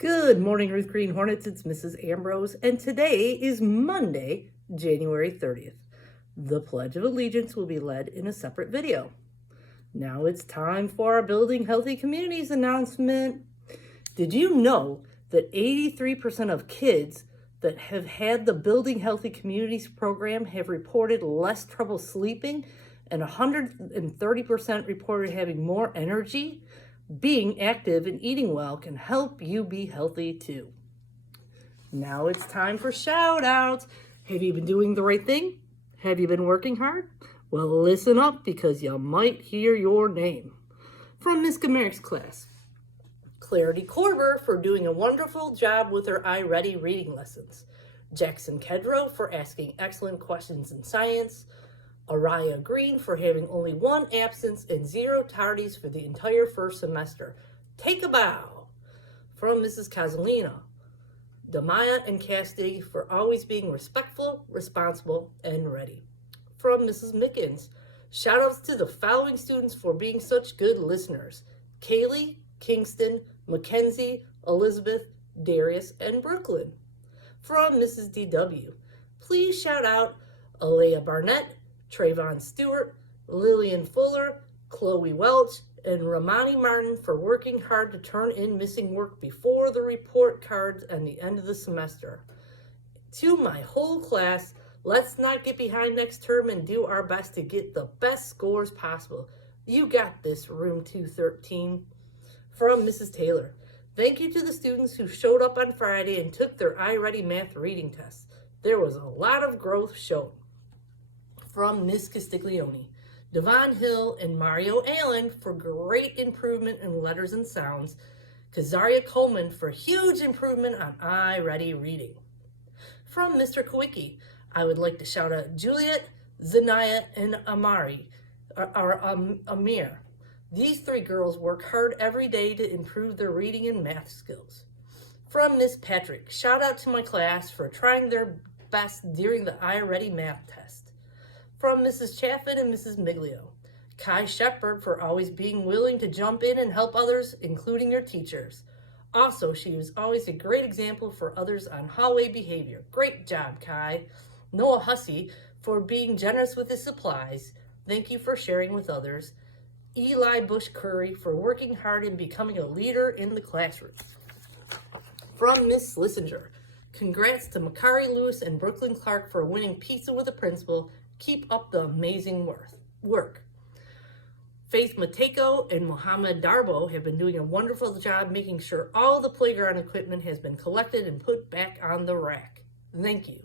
Good morning, Ruth Green Hornets. It's Mrs. Ambrose, and today is Monday, January 30th. The Pledge of Allegiance will be led in a separate video. Now it's time for our Building Healthy Communities announcement. Did you know that 83% of kids that have had the Building Healthy Communities program have reported less trouble sleeping, and 130% reported having more energy? Being active and eating well can help you be healthy too. Now it's time for shout outs. Have you been doing the right thing? Have you been working hard? Well, listen up because you might hear your name. From Miss Gameric's class, Clarity Korber for doing a wonderful job with her iReady reading lessons. Jackson Kedrow for asking excellent questions in science. Araya Green for having only one absence and 0 tardies for the entire first semester. Take a bow. From Mrs. Casalina. Damaya and Cassidy for always being respectful, responsible, and ready. From Mrs. Mickens. Shoutouts to the following students for being such good listeners. Kaylee, Kingston, Mackenzie, Elizabeth, Darius, and Brooklyn. From Mrs. DW. Please shout out Alea Barnett, Trayvon Stewart, Lillian Fuller, Chloe Welch, and Ramani Martin for working hard to turn in missing work before the report cards and the end of the semester. To my whole class, let's not get behind next term and do our best to get the best scores possible. You got this, room 213. From Mrs. Taylor. Thank you to the students who showed up on Friday and took their iReady math reading tests. There was a lot of growth shown. From Miss Castiglione. Devon Hill and Mario Allen for great improvement in letters and sounds. Kazaria Coleman for huge improvement on iReady reading. From Mr. Kowicki, I would like to shout out Juliet, Zanaya, and Amir. These 3 girls work hard every day to improve their reading and math skills. From Miss Patrick, shout out to my class for trying their best during the iReady math test. From Mrs. Chaffin and Mrs. Miglio. Kai Shepard for always being willing to jump in and help others, including your teachers. Also, she was always a great example for others on hallway behavior. Great job, Kai. Noah Hussey for being generous with his supplies. Thank you for sharing with others. Eli Bush Curry for working hard and becoming a leader in the classroom. From Miss Slissinger. Congrats to Makari Lewis and Brooklyn Clark for winning Pizza with the Principal. Keep up the amazing work. Faith Mateko and Mohammed Darbo have been doing a wonderful job making sure all the playground equipment has been collected and put back on the rack. Thank you.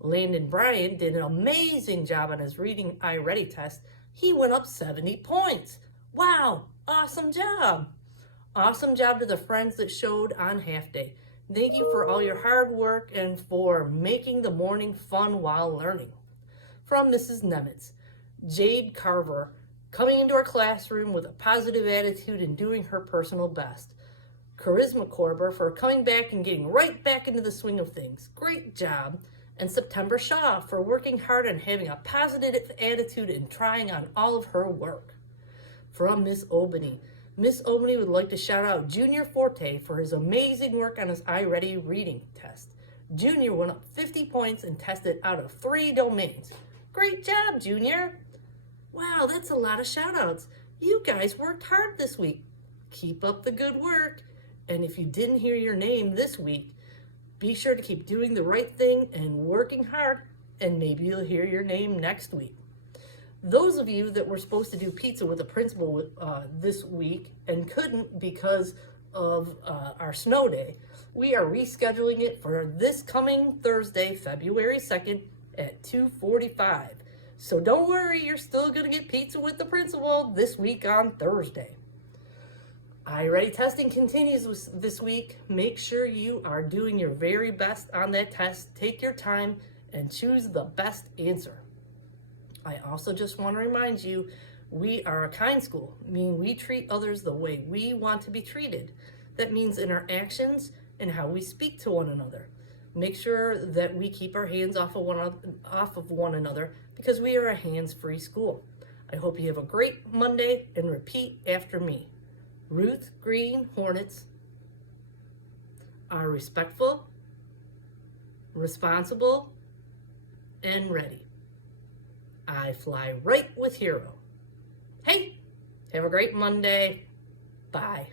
Landon Bryan did an amazing job on his reading iReady test. He went up 70 points. Wow, awesome job. Awesome job to the friends that showed on half day. Thank you for all your hard work and for making the morning fun while learning. From Mrs. Nemitz, Jade Carver, coming into our classroom with a positive attitude and doing her personal best. Charisma Korber for coming back and getting right back into the swing of things. Great job. And September Shaw for working hard and having a positive attitude and trying on all of her work. From Miss Obany. Miss Obany would like to shout out Junior Forte for his amazing work on his iReady reading test. Junior went up 50 points and tested out of 3 domains. Great job, Junior. Wow, that's a lot of shout outs. You guys worked hard this week. Keep up the good work. And if you didn't hear your name this week, be sure to keep doing the right thing and working hard, and maybe you'll hear your name next week. Those of you that were supposed to do pizza with the principal this week and couldn't because of our snow day, we are rescheduling it for this coming Thursday, February 2nd at 2:45. So don't worry, you're still going to get pizza with the principal this week on Thursday. iReady testing continues this week. Make sure you are doing your very best on that test. Take your time and choose the best answer. I also just want to remind you, we are a kind school, meaning we treat others the way we want to be treated. That means in our actions and how we speak to one another. Make sure that we keep our hands off of one another because we are a hands-free school. I hope you have a great Monday and repeat after me. Ruth Green Hornets. are respectful, responsible, and ready. I fly right with Hero. Hey, have a great Monday. Bye.